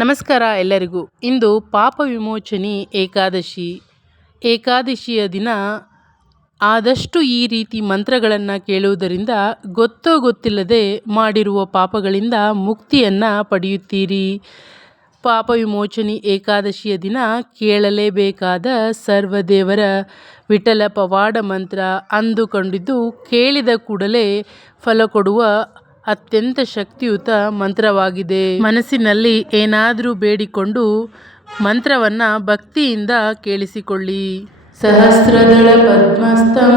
ನಮಸ್ಕಾರ ಎಲ್ಲರಿಗೂ. ಇಂದು ಪಾಪ ವಿಮೋಚನೆ ಏಕಾದಶಿಯ ದಿನ ಆದಷ್ಟು ಈ ರೀತಿ ಮಂತ್ರಗಳನ್ನು ಕೇಳುವುದರಿಂದ ಗೊತ್ತೋ ಗೊತ್ತಿಲ್ಲದೆ ಮಾಡಿರುವ ಪಾಪಗಳಿಂದ ಮುಕ್ತಿಯನ್ನು ಪಡೆಯುತ್ತೀರಿ. ಪಾಪ ವಿಮೋಚನೆ ಏಕಾದಶಿಯ ದಿನ ಕೇಳಲೇಬೇಕಾದ ಸರ್ವದೇವರ ವಿಠಲ ಪವಾಡ ಮಂತ್ರ ಅಂದುಕೊಂಡಿದ್ದು ಕೇಳಿದ ಕೂಡಲೇ ಫಲ ಕೊಡುವ ಅತ್ಯಂತ ಶಕ್ತಿಯುತ ಮಂತ್ರವಾಗಿದೆ. ಮನಸ್ಸಿನಲ್ಲಿ ಏನಾದರೂ ಬೇಡಿಕೊಂಡು ಮಂತ್ರವನ್ನು ಭಕ್ತಿಯಿಂದ ಕೇಳಿಸಿಕೊಳ್ಳಿ. ಸಹಸ್ರದಳ ಪದ್ಮಸ್ಥಂ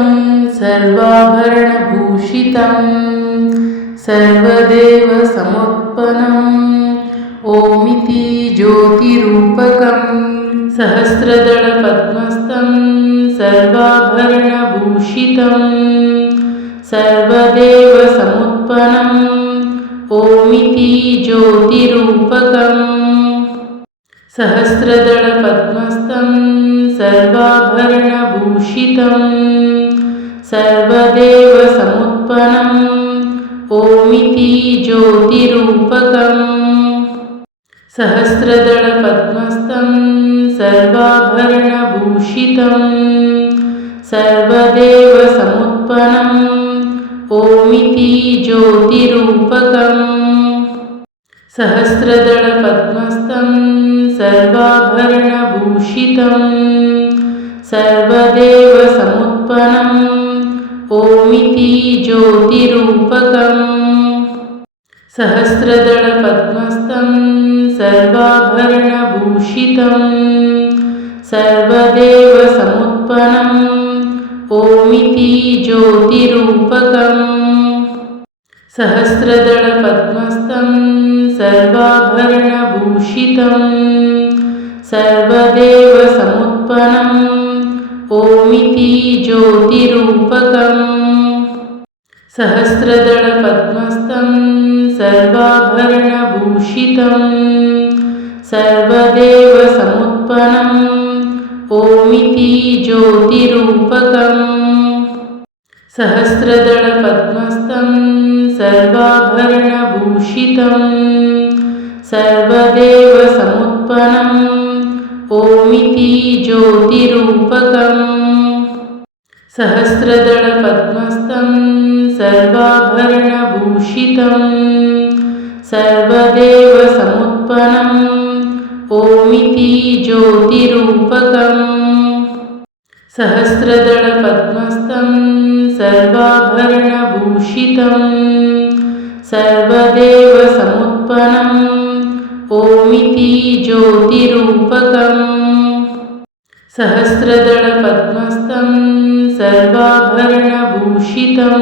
ಸರ್ವಾಭರಣಭೂಷಿತಂ ಸರ್ವದೇವ ಸಮೋತ್ಪನ್ನಂ ಓಮಿತಿ ಜ್ಯೋತಿರೂಪಕಂ. ಸಹಸ್ರದಳ ಪದ್ಮಸ್ಥಂ ಸರ್ವಾಭರಣಭೂಷಿತಂ ಸರ್ವದೇವ ಸಮೋತ್ಪನ್ನಂ ಓಮಿತಿ ಜ್ಯೋತಿರೂಪಕಂ. ಸಹಸ್ರದಳ ಪದ್ಮಸ್ಥಂ ಸರ್ವಾಭರಣಭೂಷಿತಂ ಸರ್ವದೇವ ಸಮೋತ್ಪನ್ನಂ ಓಮಿತಿ ಜ್ಯೋತಿರೂಪಕಂ. ಸಹಸ್ರದಳ ಪದ್ಮಸ್ಥಂ ಸರ್ವಾಭರಣಭೂಷಿತಂ ಸರ್ವದೇವ ಸಮೋತ್ಪನ್ನಂ ಓಮಿತಿ ಜ್ಯೋತಿರೂಪಕಂ. ಸಹಸ್ರದಳ ಪದ್ಮಸ್ಥಂ ಸರ್ವಾಭರಣಭೂಷಿತಂ ಸರ್ವದೇವ ಸಮೋತ್ಪನ್ನಂ ಓಮಿತಿ ಜ್ಯೋತಿರೂಪಕಂ. ಸಹಸ್ರದಳ ಪದ್ಮಸ್ಥಂ ಸರ್ವಾಭರಣಭೂಷಿತಂ ಸರ್ವದೇವ ಸಮೋತ್ಪನ್ನಂ ಓಮಿತಿ ಜ್ಯೋತಿರೂಪಕಂ. ಸಹಸ್ರದಳ ಪದ್ಮಸ್ಥಂ ಸರ್ವಾಭರಣಭೂಷಿತಂ ಸರ್ವದೇವ ಸಮೋತ್ಪನ್ನಂ ಓಮಿತಿ ಜ್ಯೋತಿರೂಪಕಂ. ಸಹಸ್ರದಳ ಪದ್ಮಸ್ಥಂ ಸರ್ವಾಭರಣಭೂಷಿತಂ ಸರ್ವದೇವ ಸಮೋತ್ಪನ್ನಂ ಓಮಿತಿ ಜ್ಯೋತಿರೂಪಕಂ. ಸಹಸ್ರದಳ ಪದ್ಮಸ್ಥಂ ಸರ್ವಾಭರಣಭೂಷಿತಂ ಸರ್ವದೇವ ಸಮೋತ್ಪನ್ನಂ ಓಮಿತಿ ಜ್ಯೋತಿರೂಪಕಂ. ಸಹಸ್ರದಳ ಪದ್ಮಸ್ಥಂ ಸರ್ವಾಭರಣಭೂಷಿತಂ ಸರ್ವದೇವ ಸಮೋತ್ಪನ್ನಂ ಓಮಿತಿ ಜ್ಯೋತಿರೂಪಕಂ. ಸಹಸ್ರದಳ ಪದ್ಮಸ್ಥಂ ಸರ್ವಾಭರಣಭೂಷಿತಂ ಸರ್ವದೇವ ಸಮೋತ್ಪನ್ನಂ ಓಮಿತಿ ಜ್ಯೋತಿರೂಪಕಂ. ಸಹಸ್ರದಳ ಪದ್ಮಸ್ಥಂ ಸರ್ವಾಭರಣಭೂಷಿತಂ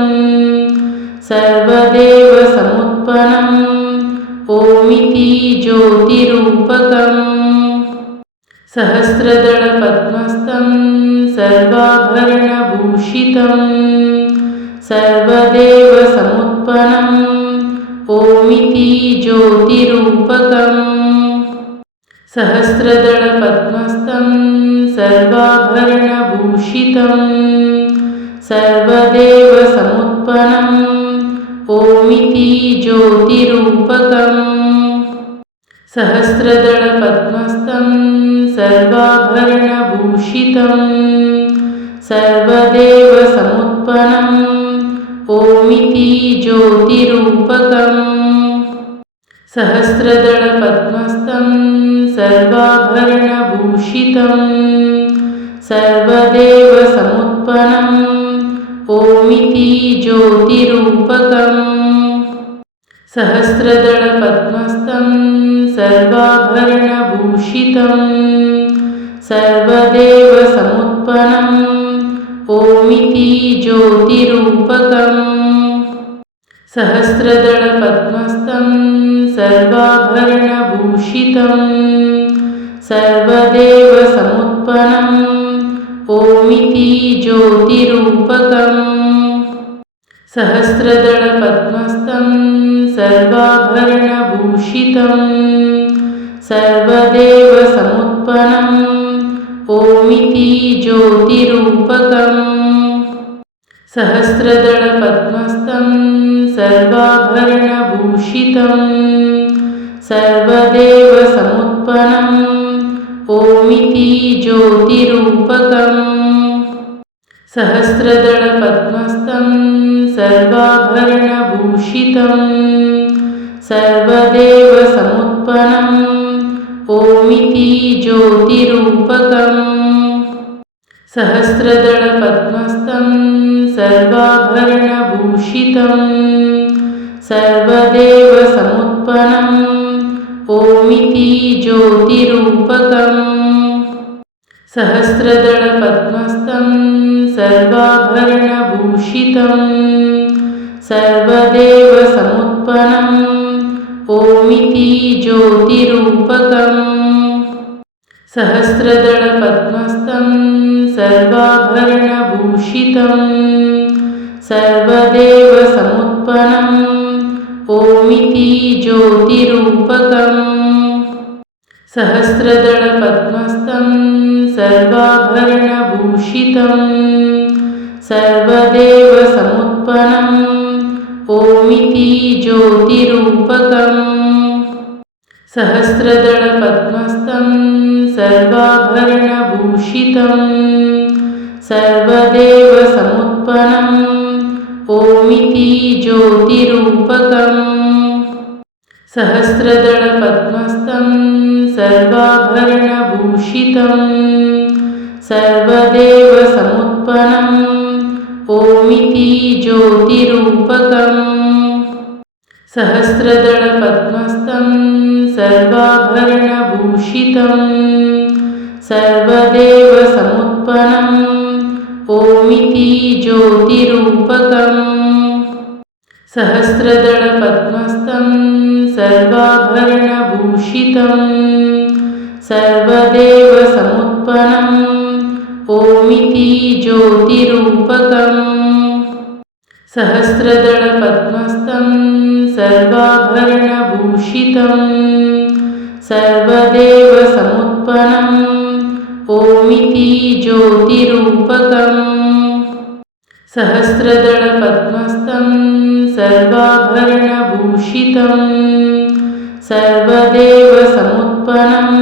ಸರ್ವದೇವ ಸಮೋತ್ಪನ್ನಂ ಓಮಿತಿ ಜ್ಯೋತಿರೂಪಕಂ. ಸಹಸ್ರದಳ ಪದ್ಮಸ್ಥಂ ಸರ್ವಾಭರಣಭೂಷಿತಂ ಸರ್ವದೇವ ಸಮೋತ್ಪನ್ನಂ ಓಮಿತಿ ಜ್ಯೋತಿರೂಪಕಂ. ಸಹಸ್ರದಳ ಪದ್ಮಸ್ಥಂ ಸರ್ವಾಭರಣಭೂಷಿತಂ ಸರ್ವದೇವ ಸಮೋತ್ಪನ್ನಂ ಓಮಿತಿ ಜ್ಯೋತಿರೂಪಕಂ. ಸಹಸ್ರದಳ ಪದ್ಮಸ್ಥಂ ಸರ್ವಾಭರಣಭೂಷಿತಂ ಸರ್ವದೇವ ಸಮೋತ್ಪನ್ನಂ ಓಮಿತಿ ಜ್ಯೋತಿರೂಪಕಂ. ಸಹಸ್ರದಳ ಪದ್ಮಸ್ಥಂ ಸರ್ವಾಭರಣಭೂಷಿತಂ ಸರ್ವದೇವ ಸಮೋತ್ಪನ್ನಂ ಓಮಿತಿ ಜ್ಯೋತಿರೂಪಕಂ. ಸಹಸ್ರದಳ ಪದ್ಮಸ್ಥಂ ಸರ್ವಾಭರಣಭೂಷಿತಂ ಸರ್ವದೇವ ಸಮೋತ್ಪನ್ನಂ ಓಮಿತಿ ಜ್ಯೋತಿರೂಪಕಂ. ಸಹಸ್ರದಳ ಪದ್ಮಸ್ಥಂ ಸರ್ವಾಭರಣಭೂಷಿತಂ ಸರ್ವದೇವ ಸಮೋತ್ಪನ್ನಂ ಓಮಿತಿ ಜ್ಯೋತಿರೂಪಕಂ. ಸಹಸ್ರದಳ ಪದ್ಮಸ್ಥಂ ಸರ್ವಾಭರಣಭೂಷಿತಂ ಸರ್ವದೇವ ಸಮೋತ್ಪನ್ನಂ ಓಮಿತಿ ಜ್ಯೋತಿರೂಪಕಂ. ಸಹಸ್ರದಳ ಪದ್ಮಸ್ಥಂ ಸರ್ವಾಭರಣಭೂಷಿತಂ सर्वदेवसमुत्पन्नम् ओमिति ज्योतिरूपकम् सहस्रदलपद्मस्थं सर्वाभरणभूषितम् सर्वदेवसमुत्पन्नम् ओमिति ज्योतिरूपकम् सहस्रदलपद्मस्थं सर्वाभरणभूषितम् सर्वदेवसमुत्पन्नम् ओमिति ज्योतिरूपकम् सहस्रदलपद्मस्थं सर्वाभरणभूषितम् सर्वदेवसमुत्पन्नम् ओमिति ज्योतिरूपकम् सहस्रदलपद्मस्थं सर्वाभरणभूषितम् सर्वदेवसमुत्पन्नम् ओमिति ज्योतिरूपकम् सहस्रदलपद्मस्थं सर्वाभरणभूषितम् सर्वदेवसमुत्पन्नम् ओमिति ज्योतिरूपकम् सहस्रदलपद्मस्थं सर्वाभरणभूषितम् सर्वदेवसमुत्पन्नम् ओमिति ज्योतिरूपकम् सहस्रदलपद्मस्थं सर्वाभरणभूषितम् सर्वदेवसमुत्पन्नम् ओमिति ज्योतिरूपकम् सहस्रदलपद्मस्थं सर्वाभरणभूषितम् सर्वदेवसमुत्पन्नम् ओमिति ज्योतिरूपकम् सहस्रदलपद्मस्थं सर्वाभरणभूषितम् सर्वदेवसमुत्पन्नम् ओमिति ज्योतिरूपकम् सहस्रदलपद्मस्थं सर्वाभरणभूषितम् सर्वदेवसमुत्पन्नम् ओमिति ज्योतिरूपकम् सहस्रदलपद्मस्थं सर्वाभरणभूषितम् सर्वदेवसमुत्पन्नम्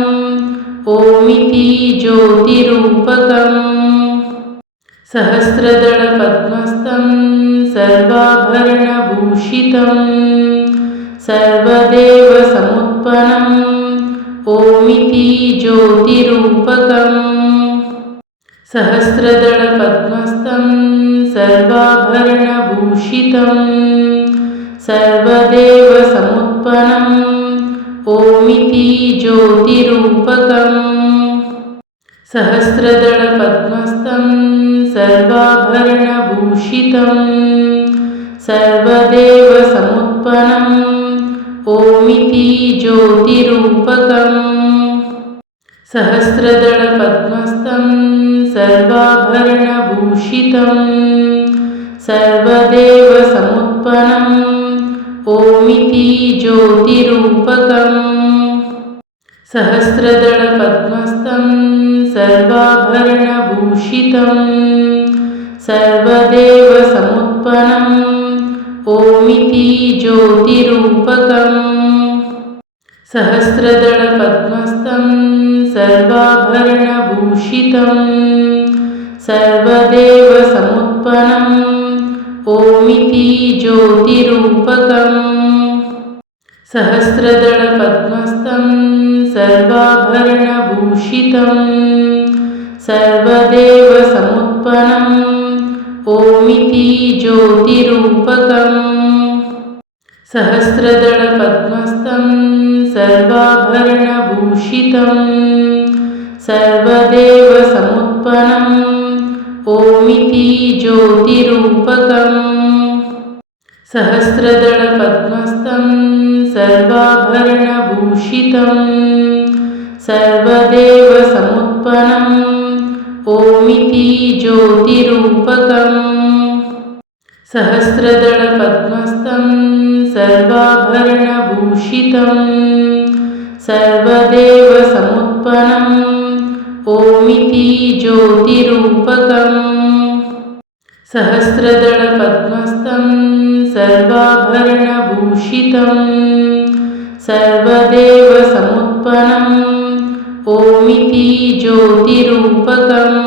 ओमिति ज्योतिरूपकम् सहस्रदलपद्मस्थं सर्वाभरणभूषितम् सर्वदेवसमुत्पन्नम् ओमिति ज्योतिरूपकम् सहस्रदलपद्मस्थं सर्वाभरणभूषितम् सर्वदेवसमुत्पन्नम् ओमिति ज्योतिरूपकम् सहस्रदलपद्मस्थं सर्वाभरणभूषितम् सर्वदेवसमुत्पन्नम् ओमिति ज्योतिरूपकम् सहस्रदलपद्मस्थं सर्वाभरणभूषितम् सर्वदेवसमुत्पन्नम् ओमिति ज्योतिरूपकम् सहस्रदलपद्मस्थं सर्वाभरणभूषितम् सर्वदेवसमुत्पन्नम् ओमिति ज्योतिरूपकम् सहस्रदलपद्मस्थं सर्वाभरणभूषितम् सर्वदेवसमुत्पन्नम् ओमिति ज्योतिरूपकम् सहस्रदलपद्मस्थं सर्वाभरणभूषितम् सर्वदेवसमुत्पन्नम् ओमिति ज्योतिरूपकम् सहस्रदलपद्मस्थं सर्वाभरणभूषितम् सर्वदेवसमुत्पन्नम् ओमिति ज्योतिरूपकम् सहस्रदलपद्मस्थं सर्वाभरणभूषितम् सर्वदेवसमुत्पन्नम् ओमिति ज्योतिरूपकम् सहस्रदलपद्मस्थं सर्वाभरणभूषितम् सर्वदेवसमुत्पन्नम् ओमिति ज्योतिरूपकम् सहस्रदलपद्मस्थं सर्वाभरणभूषितम् सर्वदेवसमुत्पन्नम् ओमिति ज्योतिरूपकम्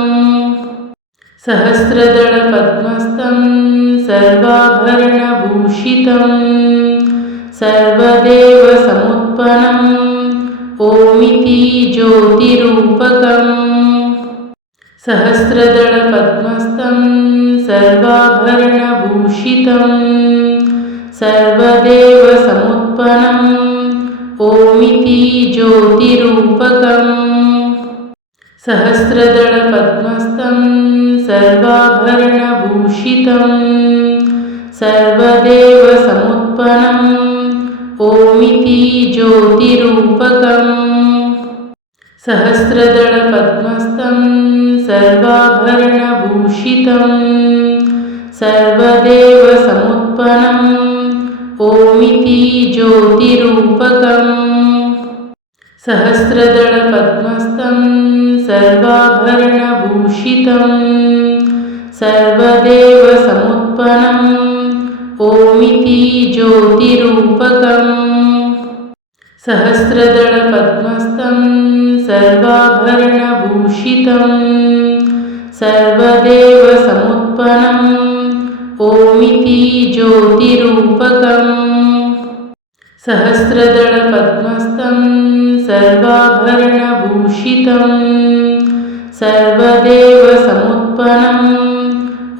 सहस्रदलपद्मस्थं सर्वाभरणभूषितम् सर्वदेवसमुत्पन्नम् ओमिति ज्योतिरूपकम् सहस्रदलपद्मस्थं सर्वाभरणभूषितम् सर्वदेवसमुत्पन्नम् ओमिति ज्योतिरूपकम् सहस्रदलपद्मस्थं सर्वाभरणभूषितम् सर्वदेवसमुत्पन्नम् ओमिति ज्योतिरूपकम् सहस्रदलपद्मस्थं सर्वाभरणभूषितम् सर्वदेवसमुत्पन्नम् ओमिति ज्योतिरूपकम् सहस्रदलपद्मस्थं सर्वाभरणभूषितम् सर्वदेवसमुत्पन्नम् ओमिति ज्योतिरूपकम् सहस्रदलपद्मस्थं सर्वाभरणभूषितम् सर्वदेवसमुत्पन्नम् ओमिति ज्योतिरूपकम् सहस्रदलपद्मस्थं सर्वाभरणभूषितम् सर्वदेवसमुत्पन्नम्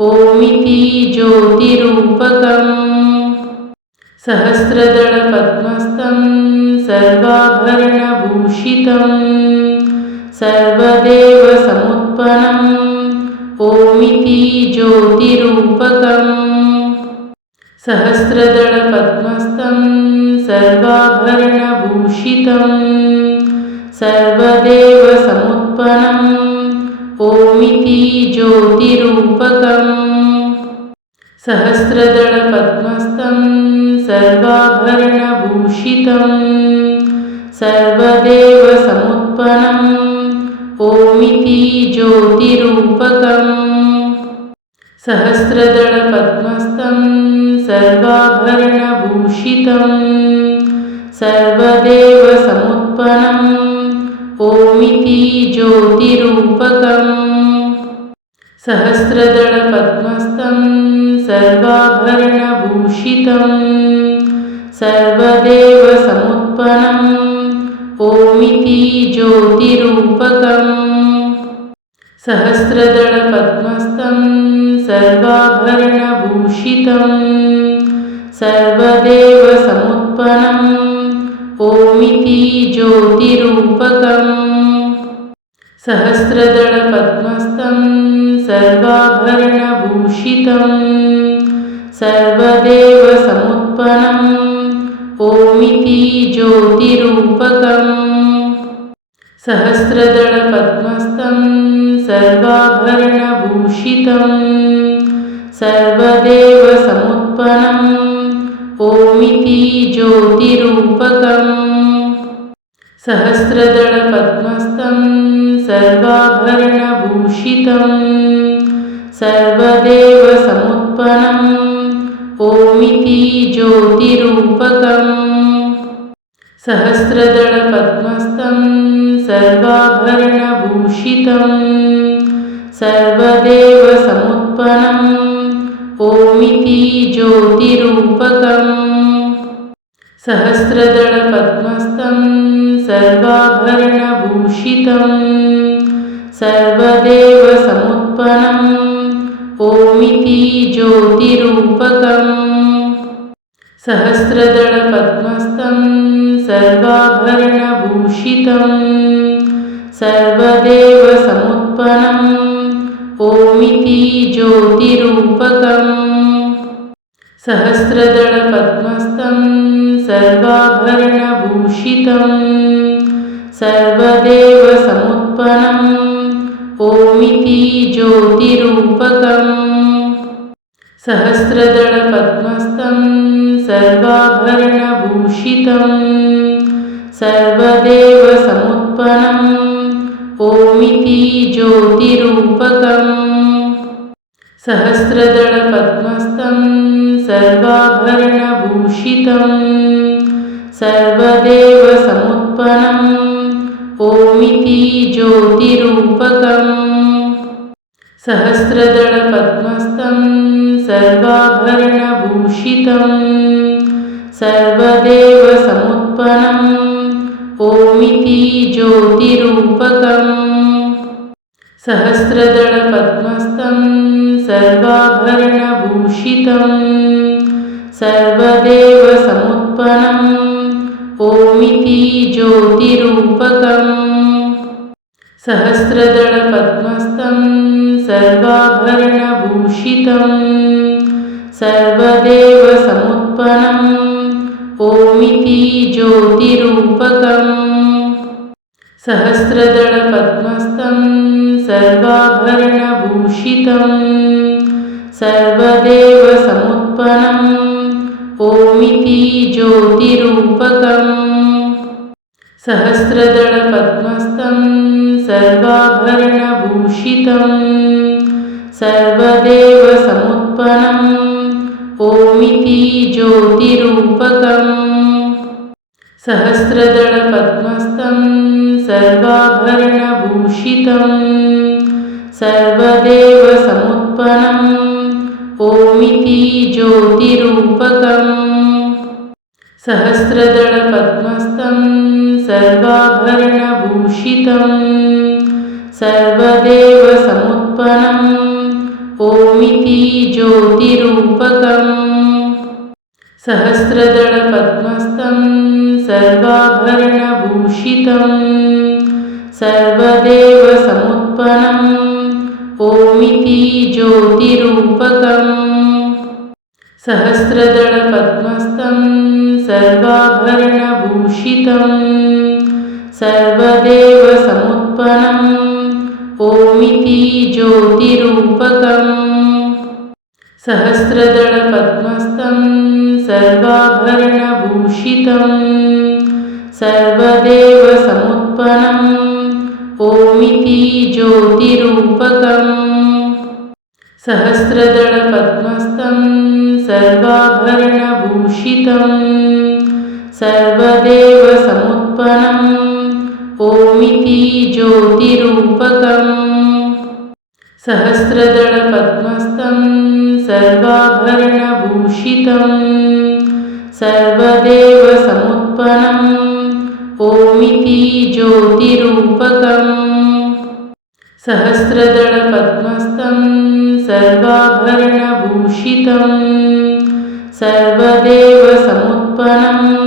ओमिति ज्योतिरूपकम् सहस्रदलपद्मस्थं सर्वाभरणभूषितम् सर्वदेवसमुत्पन्नम् ओमिति ज्योतिरूपकम् सहस्रदलपद्मस्थं सर्वाभरणभूषितम् सर्वदेवसमुत्पन्नम् ओमिति ज्योतिरूपकम् सहस्रदलपद्मस्थं सर्वाभरणभूषितम् सर्वदेवसमुत्पन्नम् ओमिति ज्योतिरूपकम् सहस्रदलपद्मस्थं सर्वाभरणभूषितम् सर्वदेवसमुत्पन्नम् ओमिति ज्योतिरूपकम् सहस्रदलपद्मस्थं सर्वाभरणभूषितम् सर्वदेवसमुत्पन्नम् ओमिति ज्योतिरूपकम् सहस्रदलपद्मस्थं सर्वाभरणभूषितम् सर्वदेवसमुत्पन्नम् ओमिति ज्योतिरूपकम् सहस्रदलपद्मस्थं सर्वाभरणभूषितम् सर्वदेवसमुत्पन्नम् ओमिति ज्योतिरूपकम् सहस्रदलपद्मस्थं सर्वाभरणभूषितम् सर्वदेवसमुत्पन्नम् ओमिति ज्योतिरूपकम् सहस्रदलपद्मस्थं सर्वाभरणभूषितम् सर्वदेवसमुत्पन्नम् ओमिति ज्योतिरूपकम् सहस्रदलपद्मस्थं सर्वाभरणभूषितम् सर्वदेवसमुत्पन्नम् ओमिति ज्योतिरूपकम् सहस्रदलपद्मस्थं सर्वाभरणभूषितम् सर्वदेवसमुत्पन्नम् ओमिति ज्योतिरूपकम् सहस्रदलपद्मस्थं सर्वाभरणभूषितम् सर्वदेवसमुत्पन्नम् ओमिति ज्योतिरूपकम् सहस्रदलपद्मस्थं सर्वाभरणभूषितम् सर्वदेवसमुत्पन्नम् ओमिति ज्योतिरूपकम् सहस्रदलपद्मस्थं सर्वाभरणभूषितम् सर्वदेवसमुत्पन्नम् ओमिति ज्योतिरूपकम् सहस्रदलपद्मस्थं सर्वाभरणभूषितम् सर्वदेवसमुत्पन्नम् ओमिति ज्योतिरूपकम् सहस्रदलपद्मस्थं सर्वाभरणभूषितम् सर्वदेवसमुत्पन्नम् ओमिति ज्योतिरूपकम् सहस्रदलपद्मस्थं सर्वाभरणभूषितम् सर्वदेवसमुत्पन्नम् ओमिति ज्योतिरूपकम् सहस्रदलपद्मस्थं सर्वाभरणभूषितम् सर्वदेवसमुत्पन्नम् ओमिति ज्योतिरूपकम् सहस्रदलपद्मस्थं सर्वाभरणभूषितम् सर्वदेवसमुत्पन्नम् ओमिति ज्योतिरूपकम् सहस्रदलपद्मस्थं सर्वाभरणभूषितम् सर्वदेवसमुत्पन्नम् ओमिति ज्योतिरूपकम् सहस्रदलपद्मस्थं सर्वाभरणभूषितम् सर्वदेवसमुत्पन्नम् ओमिति ज्योतिरूपकम् सहस्रदलपद्मस्थं सर्वाभरणभूषितम् सर्वदेवसमुत्पन्नम् ओमिति ज्योतिरूपकम् सहस्रदलपद्मस्थं सर्वाभरणभूषितम् सर्वदेवसमुत्पन्नम् ओमिति ज्योतिरूपकम् सहस्रदलपद्मस्थं सर्वाभरणभूषितम् सर्वदेवसमुत्पन्नम् ओमिति ज्योतिरूपकम् सहस्रदलपद्मस्थं सर्वाभरणभूषितम् सर्वदेवसमुत्पन्नम् ओमिति ज्योतिरूपकम् सहस्रदलपद्मस्थं सर्वाभरणभूषितम् सर्वदेवसमुत्पन्नम् ओमिति ज्योतिरूपकम् सहस्रदलपद्मस्थं सर्वाभरणभूषितम् सर्वदेवसमुत्पन्नम् ओमिति ज्योतिरूपकम् सहस्रदलपद्मस्थं सर्वाभरणभूषितम् सर्वदेवसमुत्पन्नम्